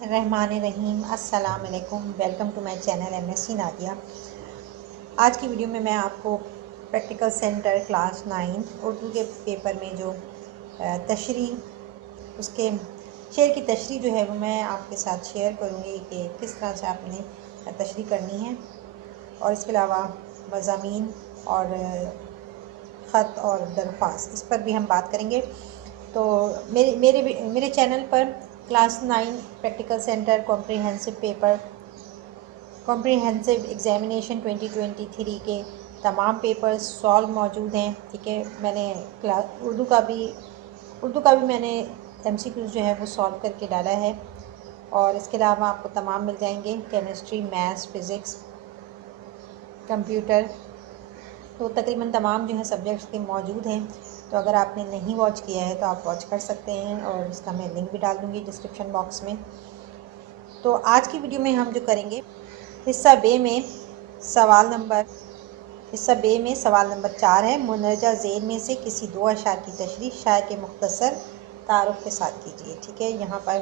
रहमान रहीम अस्सलाम वालेकुम। Welcome to my channel MSc Nadia. आज की वीडियो में मैं आपको प्रैक्टिकल सेंटर क्लास 9 उर्दू के पेपर में जो तशरीह उसके शेर की तशरीह जो है वो मैं आपके साथ शेयर करूँगी कि किस तरह से आपने तशरीह करनी है, और इसके अलावा मज़ामीन और ख़त और दरख्वास्त इस पर भी हम बात करेंगे। तो मेरे मेरे मेरे चैनल पर class 9 practical centre comprehensive examination 2023 के तमाम पेपर्स सॉल्व मौजूद हैं। ठीक है, मैंने उर्दू का भी मैंने MCQs जो है वो सॉल्व करके डाला है, और इसके अलावा आपको तमाम मिल जाएंगे केमिस्ट्री, मैथ्स, फिज़िक्स, कंप्यूटर। तो तकरीबन तमाम जो है सब्जेक्ट्स के मौजूद हैं। तो अगर आपने नहीं वॉच किया है तो आप वॉच कर सकते हैं, और इसका मैं लिंक भी डाल दूँगी डिस्क्रिप्शन बॉक्स में। तो आज की वीडियो में हम जो करेंगे हिस्सा बे में सवाल नंबर 4 है। मुंदरजा ज़ेल में से किसी दो अशार की तशरीह शायर के मुख्तसर तारुफ के साथ कीजिए। ठीक है, यहाँ पर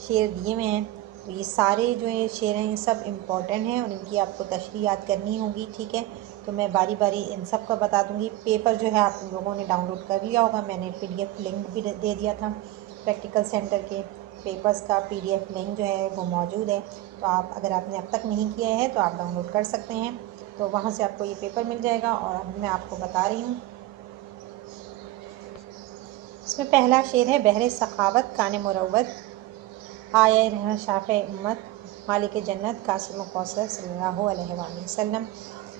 शेर दिए हुए हैं। तो ये सारे जो ये शेर हैं ये सब इम्पॉर्टेंट हैं और इनकी आपको तशरीह याद करनी होगी। ठीक है, तो मैं बारी बारी इन सब का बता दूँगी। पेपर जो है आप लोगों ने डाउनलोड कर लिया होगा, मैंने PDF लिंक भी दे दिया था। प्रैक्टिकल सेंटर के पेपर्स का PDF लिंक जो है वो मौजूद है। तो आप अगर आपने अब तक नहीं किया है तो आप डाउनलोड कर सकते हैं, तो वहाँ से आपको ये पेपर मिल जाएगा। और अब मैं आपको बता रही हूँ, इसमें पहला शेर है, बहरे सखावत कान मुरव्वत आए रहना शाफ़े उम्मत मालिक जन्नत कासिम कौसर सल्लल्लाहु अलैहि वसल्लम।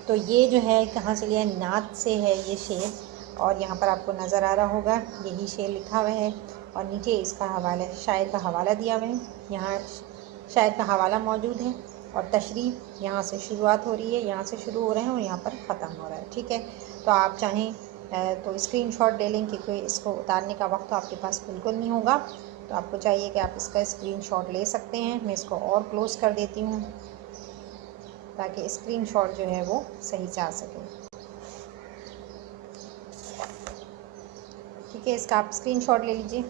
तो ये जो है कहाँ से लिया है, नात से है ये शेर, और यहाँ पर आपको नज़र आ रहा होगा यही शेर लिखा हुआ है, और नीचे इसका हवाला, शायर का हवाला दिया हुआ है। यहाँ शायर का हवाला मौजूद है, और तशरीह यहाँ से शुरुआत हो रही है, यहाँ से शुरू हो रहे हैं और यहाँ पर ख़त्म हो रहा है। ठीक है, तो आप चाहें तो स्क्रीनशॉट ले लें, क्योंकि इसको उतारने का वक्त तो आपके पास बिल्कुल नहीं होगा। तो आपको चाहिए कि आप इसका स्क्रीनशॉट ले सकते हैं। मैं इसको और क्लोज़ कर देती हूँ ताकि स्क्रीनशॉट जो है वो सही से आ सके। ठीक है, इसका आप स्क्रीनशॉट ले लीजिए।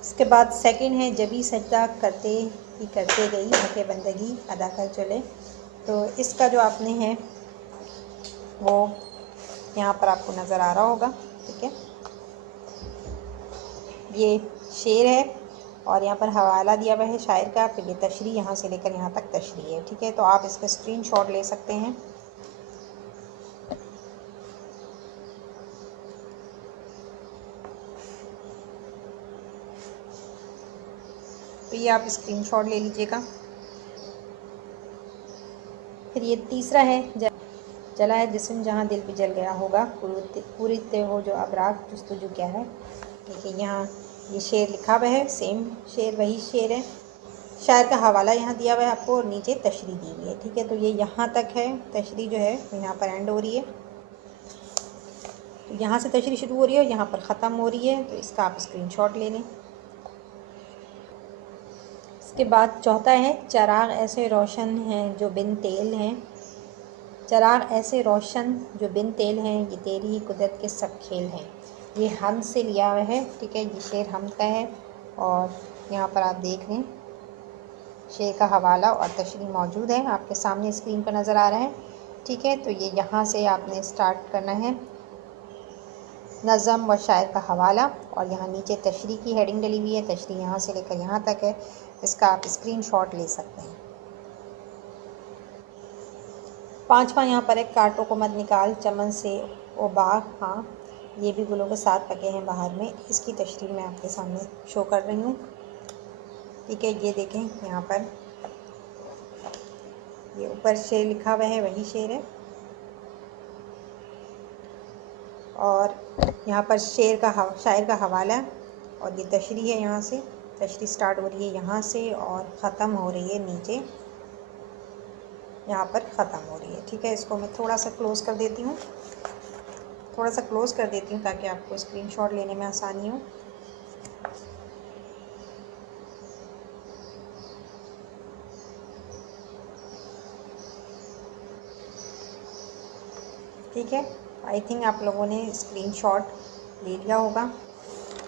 इसके बाद सेकंड है, जबी सजदा करते ही करते गई हक़ बंदगी अदा कर चले। तो इसका जो आपने है वो यहाँ पर आपको नज़र आ रहा होगा। ठीक है, ये शेर है और यहाँ पर हवाला दिया हुआ है शायर का, फिर ये तशरीह यहाँ से लेकर यहाँ तक तशरीह है। ठीक है, तो आप इसका स्क्रीनशॉट ले सकते हैं। तो ये आप स्क्रीनशॉट ले लीजिएगा। फिर ये तीसरा है, जला है जिस्म जहाँ दिल भी जल गया होगा पूरी ते हो जो अबराक जस्तुजू क्या है। देखिए यहाँ ये शेर लिखा हुआ है, सेम शेर वही शेर है। शायर का हवाला यहाँ दिया हुआ है आपको, और नीचे तशरीह दी हुई है। ठीक है, तो ये यहाँ तक है, तशरीह जो है यहाँ पर एंड हो रही है। तो यहाँ से तशरीह शुरू हो रही है और यहाँ पर ख़त्म हो रही है। तो इसका आप स्क्रीनशॉट ले लें। इसके बाद चौथा है, चराग ऐसे रोशन हैं जो बिन तेल हैं, चराग ऐसे रोशन जो बिन तेल हैं, ये तेरी ही कुदरत के सब खेल हैं। ये हम से लिया हुआ है। ठीक है, ये शेर हम का है, और यहाँ पर आप देख लें शेर का हवाला और तशरीह मौजूद है, आपके सामने स्क्रीन पर नज़र आ रहा है। ठीक है, तो ये यहाँ से आपने स्टार्ट करना है, नज़म व शायर का हवाला, और यहाँ नीचे तशरीह की हेडिंग डली हुई है। तशरीह यहाँ से लेकर यहाँ तक है, इसका आप स्क्रीनशॉट ले सकते हैं। पांचवा यहाँ पर एक, कांटों को मत निकाल चमन से ओ बाग, हाँ ये भी गुलों के साथ पके हैं बाहर में। इसकी तशरीह मैं आपके सामने शो कर रही हूँ। ठीक है, ये देखें यहाँ पर ये ऊपर शेर लिखा हुआ है वही शेर है, और यहाँ पर शायर का हवाला, और ये तशरीह है। यहाँ से तशरीह स्टार्ट हो रही है यहाँ से और ख़त्म हो रही है नीचे, यहाँ पर ख़त्म हो रही है। ठीक है, इसको मैं थोड़ा सा क्लोज़ कर देती हूँ, ताकि आपको स्क्रीनशॉट लेने में आसानी हो। ठीक है, आई थिंक आप लोगों ने स्क्रीनशॉट ले लिया होगा।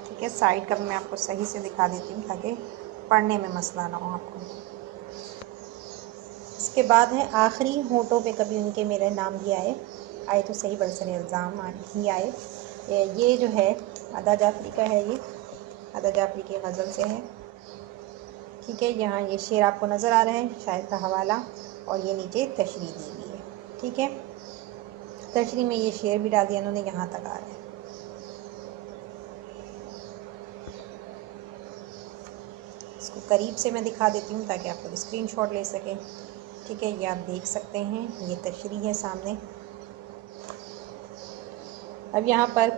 ठीक है, साइड का मैं आपको सही से दिखा देती हूँ ताकि पढ़ने में मसला ना हो आपको। इसके बाद है आखिरी होठों पे कभी उनके मेरे नाम भी आए तो सही बरसरे इल्ज़ाम ही आए। ये जो है अदा जाफरी का है, ये अदा जाफरी की गज़ल से है। ठीक है, यहाँ ये शेर आपको नज़र आ रहा है, शायर का हवाला, और ये नीचे तशरीह दी हुई है। ठीक है, तशरीह में ये शेर भी डाल दिया इन्होंने, यहाँ तक आ रहा है। इसको करीब से मैं दिखा देती हूँ ताकि आप लोग स्क्रीनशॉट ले सकें। ठीक है, ये आप देख सकते हैं, ये तशरीह है सामने। अब यहाँ पर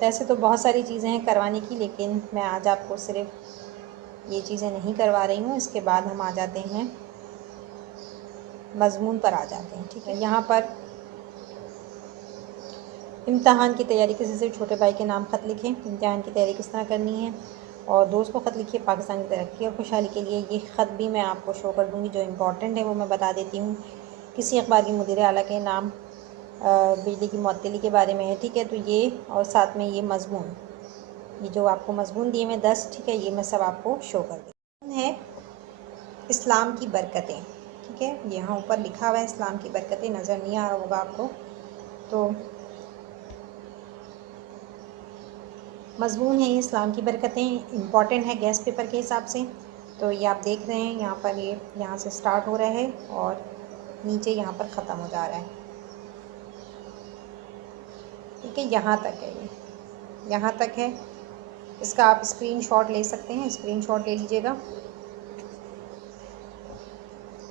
वैसे तो बहुत सारी चीज़ें हैं करवाने की, लेकिन मैं आज आपको सिर्फ ये चीज़ें नहीं करवा रही हूँ। इसके बाद हम आ जाते हैं मज़मून पर आ जाते हैं। ठीक है, यहाँ पर इम्तहान की तैयारी, किसी से छोटे भाई के नाम ख़त लिखें, इम्तहान की तैयारी किस तरह करनी है, और दोस्त को ख़त लिखिए पाकिस्तान की तरक्की और खुशहाली के लिए। ये ख़त भी मैं आपको शो कर दूँगी, जो इम्पोर्टेंट है वो मैं बता देती हूँ। किसी अखबार की मुदीर आला के नाम, बिजली की मुअत्तली के बारे में है। ठीक है, तो ये और साथ में ये मज़मून, ये जो आपको मज़मून दिए मैं 10, ठीक है, ये मैं सब आपको शो कर दी है। इस्लाम की बरकतें, ठीक है, यहाँ ऊपर लिखा हुआ है इस्लाम की बरकतें, नज़र नहीं आ रहा होगा आपको। तो मज़मून है ये इस्लाम की बरकतें, इम्पॉर्टेंट है गेस्ट पेपर के हिसाब से। तो ये आप देख रहे हैं यहाँ पर, ये यहाँ से स्टार्ट हो रहा है और नीचे यहाँ पर ख़त्म हो जा रहा है। ठीक है, यहाँ तक है, ये यहाँ तक है। इसका आप स्क्रीनशॉट ले सकते हैं, स्क्रीनशॉट ले लीजिएगा।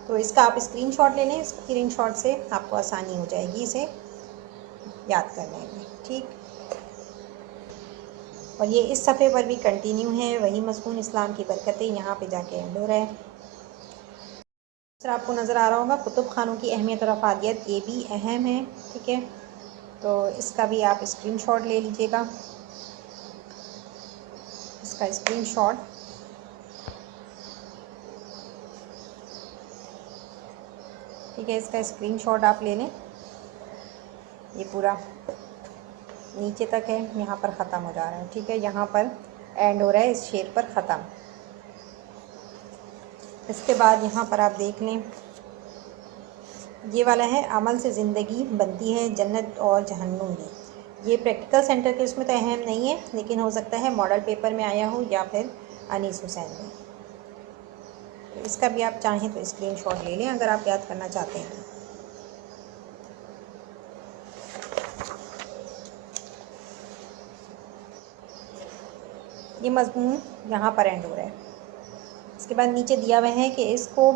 तो इसका आप स्क्रीनशॉट ले लें, स्क्रीनशॉट से आपको आसानी हो जाएगी इसे याद करने में। ठीक, और ये इस सफ़े पर भी कंटिन्यू है, वही मज़मून इस्लाम की बरकतें, यहाँ पे जाके एंड हो रहा है। दूसरा आपको नज़र आ रहा होगा कुतुब खानों की अहमियत और अफादियत, ये भी अहम है। ठीक है, तो इसका भी आप स्क्रीनशॉट ले लीजिएगा, इसका स्क्रीनशॉट। ठीक है, इसका स्क्रीनशॉट आप ले लें। ये पूरा नीचे तक है, यहाँ पर ख़त्म हो जा रहा है। ठीक है, यहाँ पर एंड हो रहा है, इस शेर पर ख़त्म। इसके बाद यहाँ पर आप देख लें, ये वाला है अमल से ज़िंदगी बनती है जन्नत और जहन्नुम भी। ये प्रैक्टिकल सेंटर के उसमें तो अहम नहीं है, लेकिन हो सकता है मॉडल पेपर में आया हो या फिर अनीस हुसैन में। तो इसका भी आप चाहें तो स्क्रीनशॉट ले लें अगर आप याद करना चाहते हैं। ये मज़मून यहाँ पर एंड हो रहा है। इसके बाद नीचे दिया हुआ है कि इसको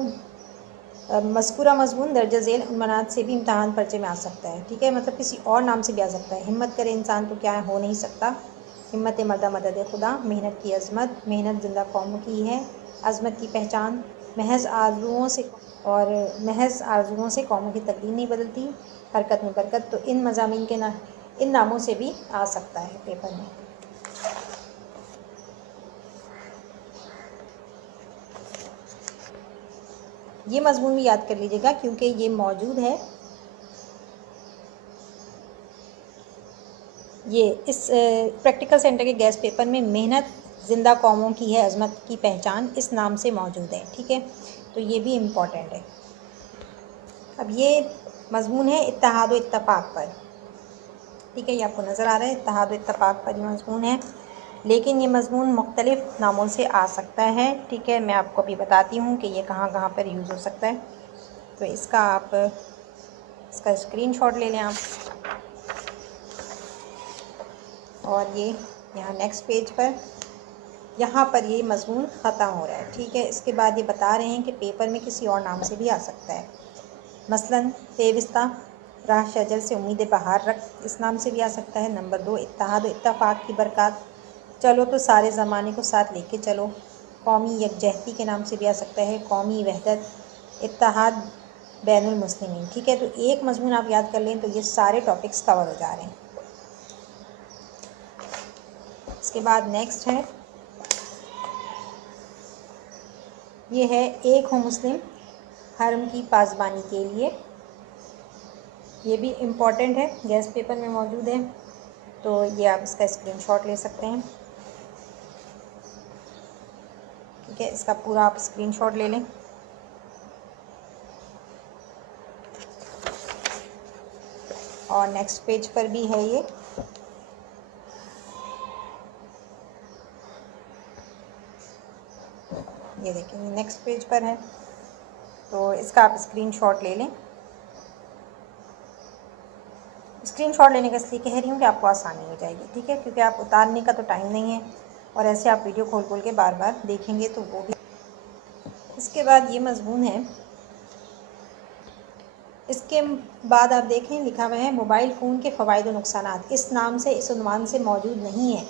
मज़कूरा मज़मून दर्ज झेल उन्मनात से भी इम्तहान पर्चे में आ सकता है। ठीक है, मतलब किसी और नाम से भी आ सकता है। हिम्मत करे इंसान तो क्या हो नहीं सकता, हिम्मत मर्दा मदद खुदा, मेहनत की अज़मत, मेहनत जिंदा कौमों की है, अज़मत की पहचान, महज आरज़ुओं से कौमों की तकदीर नहीं बदलती, हरकत में बरकत। तो इन मज़ामीन के इन नामों से भी आ सकता है पेपर में। ये मज़मून भी याद कर लीजिएगा क्योंकि ये मौजूद है, ये इस प्रैक्टिकल सेंटर के गेस्ट पेपर में। मेहनत जिंदा कौमों की है, अज़मत की पहचान, इस नाम से मौजूद है। ठीक है, तो ये भी इम्पॉर्टेंट है। अब ये मज़मून है इत्तेहाद व इत्तफ़ाक़ पर। ठीक है, ये आपको नज़र आ रहा है, इत्तेहाद व इत्तफ़ाक़ पर ये मज़मून है, लेकिन ये मज़मून मुख्तलिफ़ नामों से आ सकता है। ठीक है, मैं आपको अभी बताती हूँ कि ये कहाँ कहाँ पर यूज़ हो सकता है। तो इसका आप इसका स्क्रीनशॉट ले लें आप, और ये यहाँ नेक्स्ट पेज पर, यहाँ पर ये मज़मून ख़त्म हो रहा है। ठीक है, इसके बाद ये बता रहे हैं कि पेपर में किसी और नाम से भी आ सकता है, मसलन पेविस्ता, राह शजर से उम्मीद बहार रख, इस नाम से भी आ सकता है। नंबर 2 इत्तेहाद व इत्तफ़ाक़ की बरक़ात, चलो तो सारे ज़माने को साथ लेके चलो, कौमी यकजहती के नाम से भी आ सकता है, कौमी वहदत, इत्तेहाद बैनुल मुस्लिमीन। ठीक है, तो एक मज़मून आप याद कर लें तो ये सारे टॉपिक्स कवर हो जा रहे हैं। इसके बाद नेक्स्ट है, ये है एक हो मुस्लिम हरम की पासबानी के लिए। ये भी इम्पॉर्टेंट है, गैस पेपर में मौजूद है, तो ये आप इसका स्क्रीनशॉट ले सकते हैं। ठीक है, इसका पूरा आप स्क्रीनशॉट ले लें। और नेक्स्ट पेज पर भी है ये देखिए नेक्स्ट पेज पर है, तो इसका आप स्क्रीनशॉट ले लें। स्क्रीनशॉट लेने का इसलिए कह रही हूँ कि आपको आसानी हो जाएगी। ठीक है, क्योंकि आप उतारने का तो टाइम नहीं है और ऐसे आप वीडियो खोल खोल के बार बार देखेंगे तो वो भी। इसके बाद ये मज़मून है, इसके बाद आप देखें लिखा हुआ है मोबाइल फ़ोन के फ़वाइद और नुकसानात। इस नाम से, इस उन्वान से मौजूद नहीं है,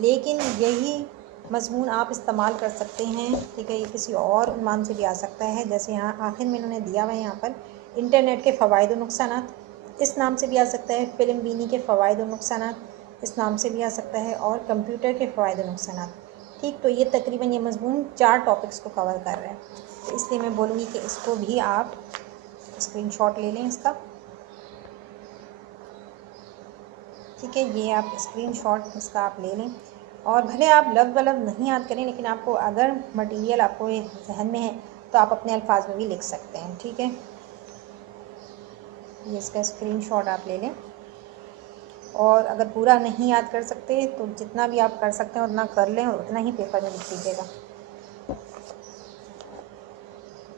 लेकिन यही मज़मून आप इस्तेमाल कर सकते हैं। ठीक है, ये किसी और उन्वान से भी आ सकता है, जैसे यहाँ आखिर में इन्होंने दिया हुआ है यहाँ पर इंटरनेट के फ़वाइद और नुकसानात, इस नाम से भी आ सकता है। फ़िल्म बीनी के फ़वाइद और नुकसानात, इस नाम से भी आ सकता है। और कंप्यूटर के फ़वाइद और नुकसानात। ठीक, तो ये तकरीबन ये मज़मून 4 टॉपिक्स को कवर कर रहे हैं, तो इसलिए मैं बोलूँगी कि इसको भी आप स्क्रीनशॉट ले लें इसका। ठीक है, ये आप स्क्रीनशॉट इसका आप ले लें, और भले आप लफ्ज़ वलफ्ज़ नहीं याद करें, लेकिन आपको अगर मटेरियल आपको जहन में है तो आप अपने अल्फाज में भी लिख सकते हैं। ठीक है, ये इसका स्क्रीनशॉट आप ले लें, और अगर पूरा नहीं याद कर सकते तो जितना भी आप कर सकते हैं उतना कर लें और उतना ही पेपर में लिख लीजिएगा।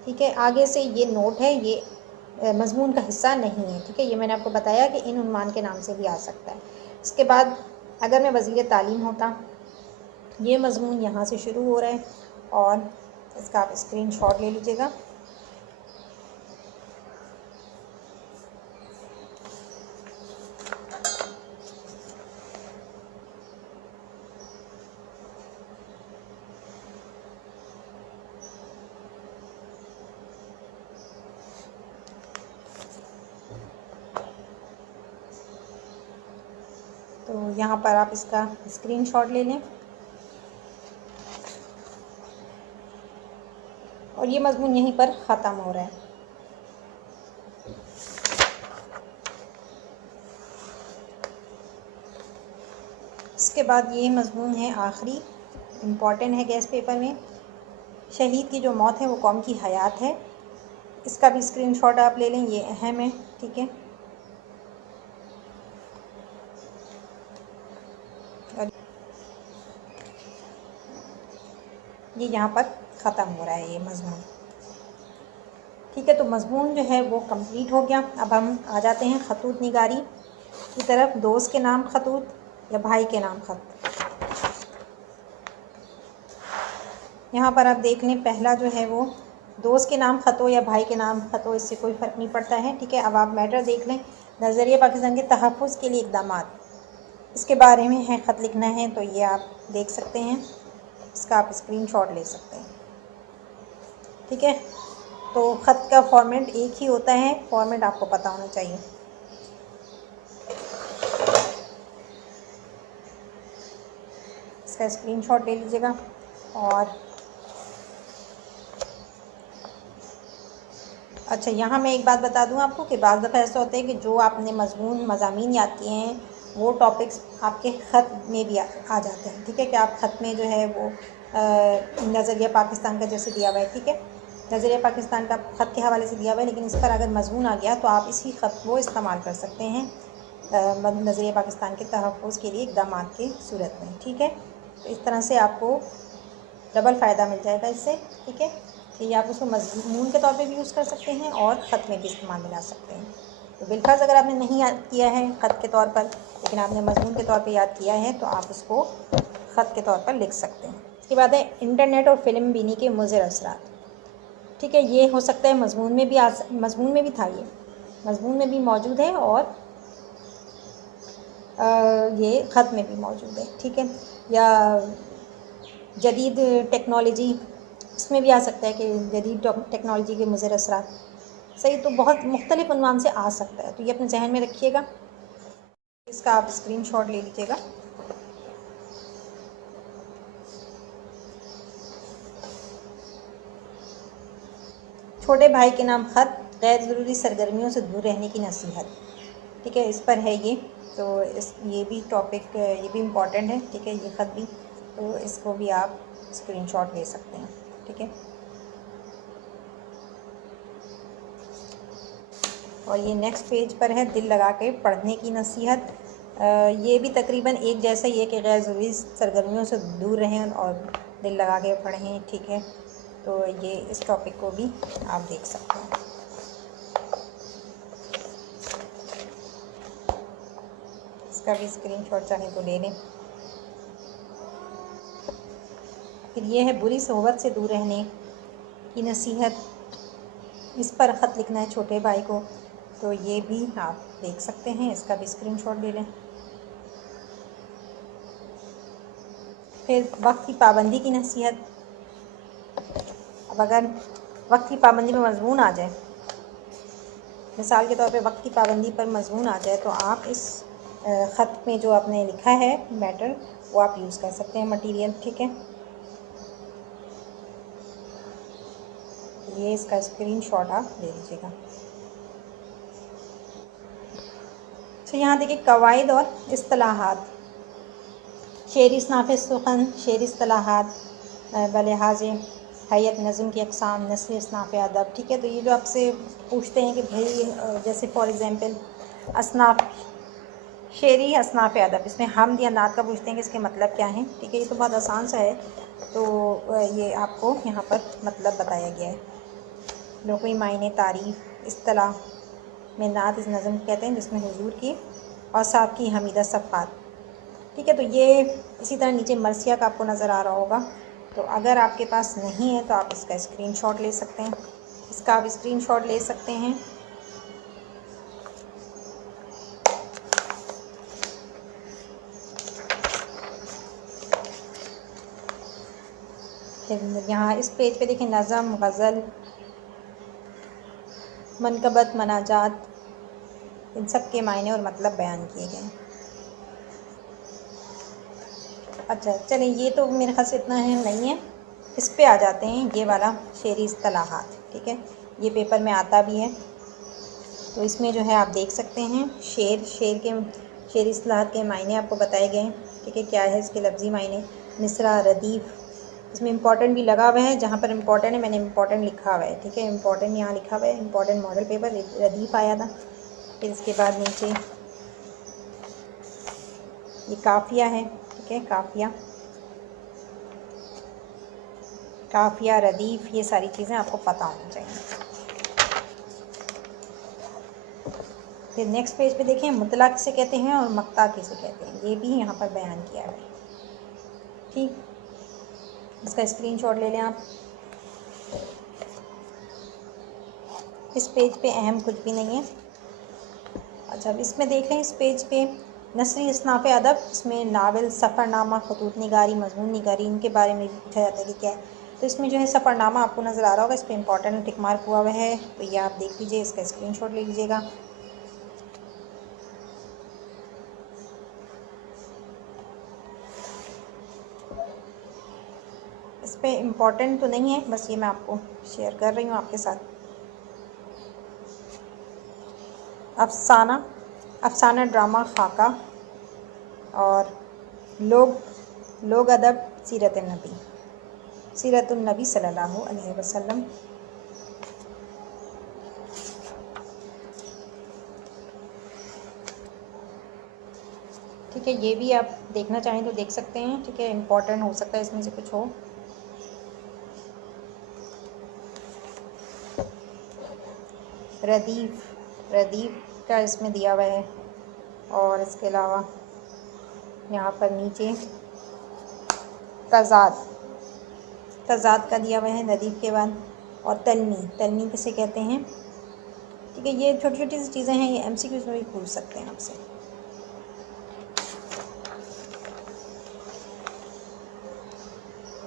ठीक है, आगे से ये नोट है, ये मज़मून का हिस्सा नहीं है। ठीक है, ये मैंने आपको बताया कि इन उन्वान के नाम से भी आ सकता है। इसके बाद अगर मैं वज़ीर तालीम होता, ये मज़मून यहाँ से शुरू हो रहा है, और इसका आप स्क्रीनशॉट ले लीजिएगा। तो यहाँ पर आप इसका स्क्रीनशॉट ले लें, और ये मज़मून यहीं पर ख़त्म हो रहा है। इसके बाद ये मज़मून है आखिरी, इम्पॉर्टेंट है गैस पेपर में, शहीद की जो मौत है वो कौम की हयात है। इसका भी स्क्रीनशॉट आप ले लें, ये अहम है। ठीक है, ये यहाँ पर ख़त्म हो रहा है ये मज़मून। ठीक है, तो मज़मून जो है वो कंप्लीट हो गया। अब हम आ जाते हैं ख़तूत निगारी की तरफ। दोस्त के नाम ख़तूत या भाई के नाम ख़त। यहाँ पर आप देख लें, पहला जो है वो दोस्त के नाम ख़त हो या भाई के नाम ख़त हो, इससे कोई फ़र्क नहीं पड़ता है। ठीक है, अब आप मैटर देख लें, नज़रिया पाकिस्तान के तहफ़्फ़ुज़ के लिए इक़दामात, इसके बारे में है ख़त लिखना है, तो ये आप देख सकते हैं, इसका आप स्क्रीनशॉट ले सकते हैं। ठीक है, तो ख़त का फॉर्मेट एक ही होता है, फॉर्मेट आपको पता होना चाहिए। इसका स्क्रीनशॉट ले लीजिएगा। और अच्छा, यहाँ मैं एक बात बता दूँ आपको कि बाज़ दफ़ा ऐसा होता है कि जो आपने मज़ामीन याद किए हैं वो टॉपिक्स आपके ख़त में भी आ जाते हैं। ठीक है, कि आप ख़त में जो है वो नज़रिया पाकिस्तान का जैसे दिया हुआ है। ठीक है, नज़रिया पाकिस्तान का ख़त के हवाले से दिया हुआ है, लेकिन इस पर अगर मज़मून आ गया तो आप इसी ख़त को इस्तेमाल कर सकते हैं नज़रिया पाकिस्तान के तहफ़्फ़ुज़ के लिए इक़दामात की सूरत में। ठीक है, तो इस तरह से आपको डबल फ़ायदा मिल जाएगा इससे। ठीक है, कि आप उसको मज़मून के तौर पे भी यूज़ कर सकते हैं और ख़त में भी इस्तेमाल में ला सकते हैं। तो बिलफ़र्ज़ अगर आपने नहीं याद किया है ख़त के तौर पर, लेकिन आपने मज़मून के तौर पे याद किया है, तो आप उसको ख़त के तौर पर लिख सकते हैं। इसके बाद है इंटरनेट और फ़िल्म बीनी के मुज़िर असरात। ठीक है, ये हो सकता है मज़मून में भी मज़मून में भी था, ये मज़मून में भी मौजूद है और ये ख़त में भी मौजूद है। ठीक है, या जदीद टेक्नोलॉजी, इसमें भी आ सकता है कि जदीद टेक्नोलॉजी के मुज़िर असरात। सही, तो बहुत मुख्तलिफ़ उन्वान से आ सकता है, तो ये अपने जहन में रखिएगा। इसका आप स्क्रीनशॉट ले लीजिएगा। छोटे भाई के नाम ख़त, गैर ज़रूरी सरगर्मियों से दूर रहने की नसीहत। ठीक है, इस पर है ये। तो ये भी टॉपिक, ये भी इम्पॉर्टेंट है, ठीक है, ये ख़त भी, तो इसको भी आप स्क्रीनशॉट ले सकते हैं, ठीक है। और ये नेक्स्ट पेज पर है दिल लगा के पढ़ने की नसीहत। ये भी तकरीबन एक जैसा ही है कि गैर ज़रूरी सरगर्मियों से दूर रहें और दिल लगा के पढ़ें, ठीक है। तो ये इस टॉपिक को भी आप देख सकते हैं। इसका भी स्क्रीनशॉट चाहें तो ले लें। फिर ये है बुरी सोहबत से दूर रहने की नसीहत। इस पर ख़त लिखना है छोटे भाई को, तो ये भी आप देख सकते हैं, इसका भी स्क्रीनशॉट ले लें। फिर वक्त की पाबंदी की नसीहत। अब अगर वक्त की पाबंदी में मजमून आ जाए, मिसाल के तौर पे वक्त की पाबंदी पर मजमून आ जाए, तो आप इस ख़त में जो आपने लिखा है मैटर, वो आप यूज़ कर सकते हैं, मटेरियल, ठीक है। ये इसका स्क्रीनशॉट आप ले लीजिएगा। तो यहाँ देखिए कवायद और इस्तिलाहात। शेरी इसनाफ़ सुख़न, शेरी इस्तिलाहात बलिहाज़ हैयत नज़्म की अक़साम, नस्ल इसनाफ़ अदब, ठीक है। तो ये जो आपसे पूछते हैं कि भाई जैसे फॉर एग्ज़ाम्पल असनाफ़ शेरी असनाफ़ अदब, इसमें हमद या नात का पूछते हैं कि इसके मतलब क्या हैं, ठीक है। ये तो बहुत आसान सा है, तो ये आपको यहाँ पर मतलब बताया गया है। लुग़वी मायने, तारीफ़, इस्तिलाह में नात इस नज़्म कहते हैं जिसमें हुजूर की और साहब की हमीदा सफ़ात, ठीक है। तो ये इसी तरह नीचे मरसिया का आपको नज़र आ रहा होगा। तो अगर आपके पास नहीं है तो आप इसका स्क्रीनशॉट ले सकते हैं, इसका आप स्क्रीनशॉट ले सकते हैं। फिर यहाँ इस पेज पे देखें नज़म, गज़ल, मनकबत, मनाजात, इन सब के मायने और मतलब बयान किए गए हैं। अच्छा चलें, ये तो मेरे ख्याल से इतना है नहीं है, इस पे आ जाते हैं, ये वाला शेरी इस्तिलाहात, ठीक है। ये पेपर में आता भी है, तो इसमें जो है आप देख सकते हैं शेर इस्तिलाहात के मायने आपको बताए गए हैं, ठीक है। क्या है इसके लफ्ज़ी मायने, मिसरा, रदीफ़, इसमें इम्पॉर्टेंट भी लगा हुआ है, जहाँ पर इम्पॉर्टेंट है मैंने इम्पॉर्टेंट लिखा हुआ है, ठीक है। इम्पॉर्टेंट यहाँ लिखा हुआ है, इम्पॉर्टेंट मॉडल पेपर रदीफ़ आया था। फिर इसके बाद नीचे ये काफ़िया है, ठीक है, काफ़िया, रदीफ़, ये सारी चीज़ें आपको पता होनी चाहिए। फिर नेक्स्ट पेज पे देखें मुतला किसे कहते हैं और मक्ता किसे कहते हैं, ये भी यहाँ पर बयान किया है, ठीक। इसका स्क्रीनशॉट ले लें आप। इस पेज पे अहम कुछ भी नहीं है। अच्छा अब इसमें देख लें, इस पेज पे नस्री इसनाफ़ अदब, इसमें नावल, सफ़रनामा, खतूत निगारी, मज़मून निगारी, इनके बारे में भी पूछा जाता है कि क्या है। तो इसमें जो है सफ़रनामा आपको नज़र आ रहा होगा, इस पर इंपॉर्टेंट टिक मार्क हुआ हुआ है, तो ये आप देख लीजिए, इसका स्क्रीनशॉट ले लीजिएगा। इस पर इम्पॉर्टेंट तो नहीं है, बस ये मैं आपको शेयर कर रही हूँ आपके साथ। अफसाना ड्रामा खाका और लोग अदब, सीरतुन नबी सल्लल्लाहु अलैहि वसल्लम। ठीक है, ये भी आप देखना चाहें तो देख सकते हैं, ठीक है। इम्पॉर्टेंट हो सकता है इसमें से कुछ हो। रदीफ़ का इसमें दिया हुआ है, और इसके अलावा यहाँ पर नीचे तज़ाद का दिया हुआ है रदीफ़ के बाद, और तलनी किसे कहते हैं, ठीक है। ये छोटी छोटी सी चीज़ें हैं, ये MCQ में भी पूछ सकते हैं आपसे।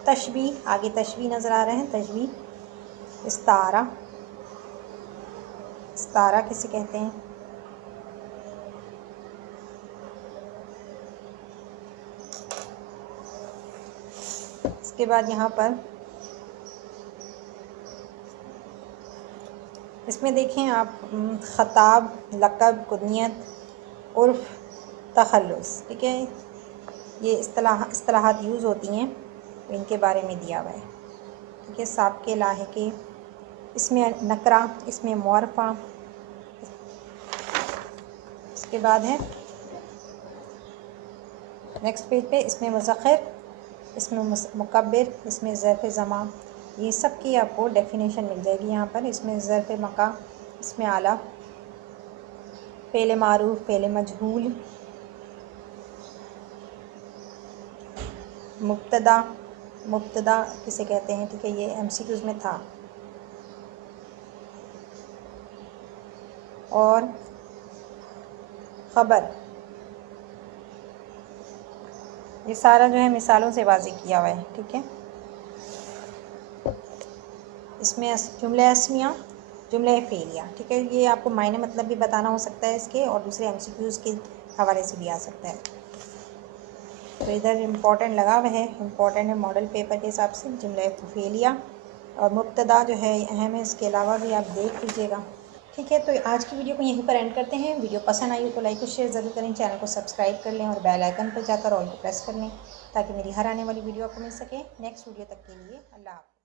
तशबीह, आगे तशबीह नज़र आ रहे हैं, तशबीह, इस्तारा किसे कहते हैं। इसके बाद यहाँ पर इसमें देखें आप खताब, लक़ब, कुनियत, उर्फ तखल्लुस, ठीक है, ये इस्तिलाहात यूज़ होती हैं, तो इनके बारे में दिया हुआ है, ठीक है। साबिक़े लाहिक़े, इसमें नकरा, इसमें मुअर्फ़ा, इसके बाद है नेक्स्ट पेज पे इसमें मुज़क्किर, इसमें मुकब्बिर, इसमें ज़र्फ़ ज़मा, ये सब की आपको डेफिनेशन मिल जाएगी यहाँ पर। इसमें ज़र्फ़ मका, इसमें आला, फ़ेल मारूफ़, फ़ेल मजहूल, मुब्तदा किसे कहते हैं, ठीक है, ये MCQs में था। और ख़बर, ये सारा जो है मिसालों से वाज़ेह किया हुआ है, ठीक है। इसमें जुमले अस्मिया, जुमले फ़ेलिया, ठीक है, ये आपको मायने मतलब भी बताना हो सकता है इसके, और दूसरे MCQs के हवाले से भी आ सकता है। तो इधर इम्पोर्टेंट लगा हुआ है, इम्पोर्टेंट है मॉडल पेपर के हिसाब से, जुमले फ़ेलिया और मुब्तदा जो है अहम है, इसके अलावा भी आप देख लीजिएगा, ठीक है। तो आज की वीडियो को यहीं पर एंड करते हैं। वीडियो पसंद आई हो तो लाइक और शेयर ज़रूर करें, चैनल को सब्सक्राइब कर लें और बेल आइकन पर जाकर ऑल को प्रेस कर लें, ताकि मेरी हर आने वाली वीडियो आपको मिल सके। नेक्स्ट वीडियो तक के लिए अल्लाह हाफ़िज़।